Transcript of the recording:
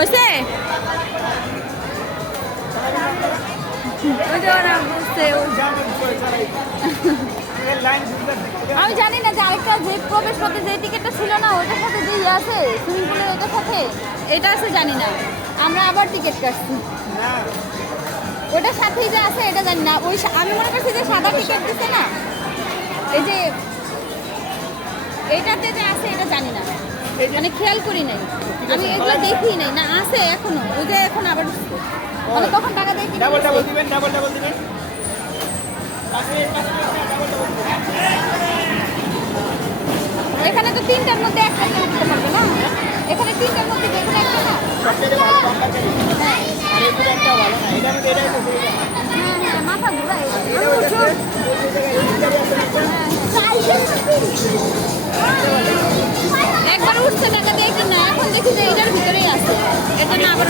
ওইসে আমি জানি না যে আরেকটা যে প্রবেশ পথে যে টিকিটটা ছিল না ওইটার সাথে যে ইয়ে আছে সুইমিং পুলের ওইটার সাথে এটা আছে জানি না। আমরা আবার টিকিট কাটছি ওটার সাথেই যে আছে এটা জানি না। ওই আমি মনে করছি যে সাদা টিকিট দিচ্ছে না এই যে এইটাতে যে আছে এটা জানি না, মানে খেয়াল করি নাই আমি, এগুলো দেখি নাই না আছে এখনো। ওই যে এখন আবার মানে তখন টাকা দিয়ে ডাবল ডাবল দিবেন, ডাবল ডাবল দিবেন। এখানে তো তিনটার মধ্যে একটা কেউ দিতে পারবে না, এখানে তিনটার মধ্যে যে কোনো একটা না। সবচেয়ে ভালো কম্পাস আর এগুলো একটা ভালো না, এটার মধ্যে এটাই তো সুবিধা। হ্যাঁ হ্যাঁ মাথা ঘুরায়। একবার উঠছে টাকা দিয়ে কিনা, এখন দেখি যে এটার ভিতরেই আছে, এটা না আবার